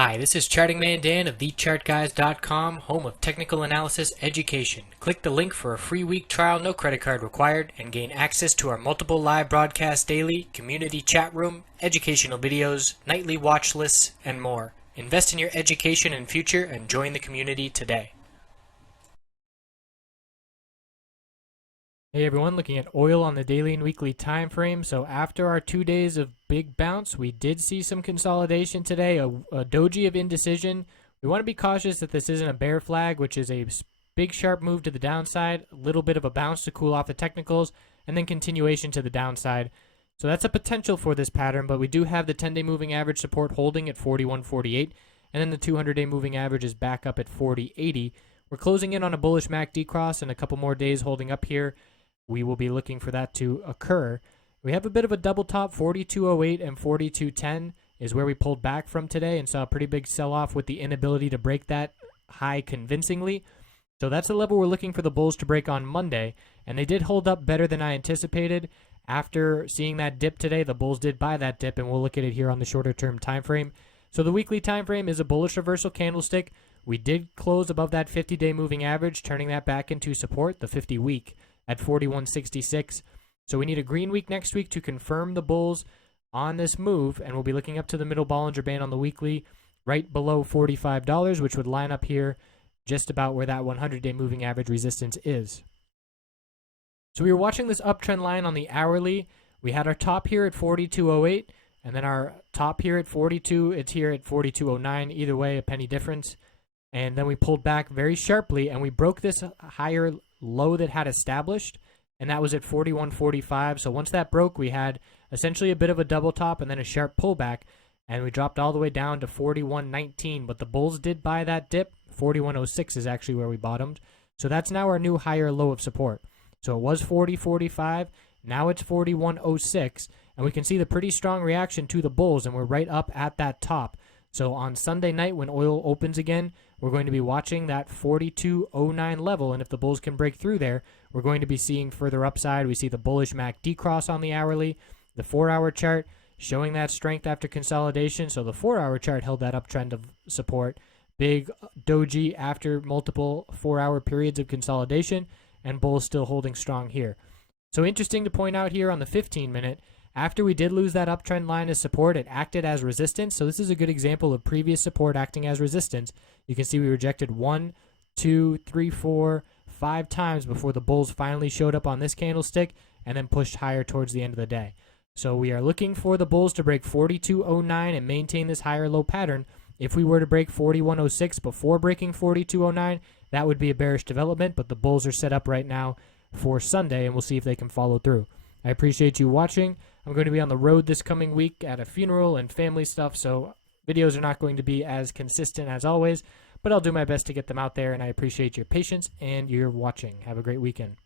Hi, this is Charting Man Dan of TheChartGuys.com, home of technical analysis education. Click the link for a free week trial, no credit card required, and gain access to our multiple live broadcasts daily, community chat room, educational videos, nightly watch lists, and more. Invest in your education and future and join the community today. Hey everyone, looking at oil on the daily and weekly time frame. So after our 2 days of big bounce, we did see some consolidation today, a doji of indecision. We want to be cautious that this isn't a bear flag, which is a big sharp move to the downside, a little bit of a bounce to cool off the technicals, and then continuation to the downside. So that's a potential for this pattern, but we do have the 10-day moving average support holding at 41.48, and then the 200-day moving average is back up at 40.80. We're closing in on a bullish MACD cross and a couple more days holding up here. We will be looking for that to occur. We have a bit of a double top. 42.08 and 42.10 is where we pulled back from today and saw a pretty big sell-off with the inability to break that high convincingly. So that's the level we're looking for the bulls to break on Monday, and they did hold up better than I anticipated. After seeing that dip today, the bulls did buy that dip, and we'll look at it here on the shorter term time frame. So the weekly time frame is a bullish reversal candlestick. We did close above that 50-day moving average, turning that back into support, the 50-week. At 41.66. So we need a green week next week to confirm the bulls on this move, and we'll be looking up to the middle Bollinger Band on the weekly, right below $45, which would line up here just about where that 100-day moving average resistance is. So we were watching this uptrend line on the hourly. We had our top here at 42.08, and then our top here at 42. It's here at 42.09. Either way, a penny difference. And then we pulled back very sharply, and we broke this higher low that had established, and that was at 41.45. So once that broke, we had essentially a bit of a double top and then a sharp pullback, and we dropped all the way down to 41.19. But the bulls did buy that dip. 41.06 is actually where we bottomed. So that's now our new higher low of support. So it was 40.45. Now it's 41.06, and we can see the pretty strong reaction to the bulls, and we're right up at that top. So on Sunday night when oil opens again, we're going to be watching that 42.09 level, and if the bulls can break through there, we're going to be seeing further upside. We see the bullish MACD cross on the hourly, the 4-hour chart showing that strength after consolidation. So the 4-hour chart held that uptrend of support. Big doji after multiple 4-hour periods of consolidation, and bulls still holding strong here. So interesting to point out here on the 15-minute, after we did lose that uptrend line as support, it acted as resistance. So this is a good example of previous support acting as resistance. You can see we rejected 1, 2, 3, 4, 5 times before the bulls finally showed up on this candlestick and then pushed higher towards the end of the day. So we are looking for the bulls to break 42.09 and maintain this higher low pattern. If we were to break 41.06 before breaking 42.09, that would be a bearish development, but the bulls are set up right now for Sunday, and we'll see if they can follow through. I appreciate you watching. I'm going to be on the road this coming week at a funeral and family stuff, so videos are not going to be as consistent as always, but I'll do my best to get them out there, and I appreciate your patience and your watching. Have a great weekend.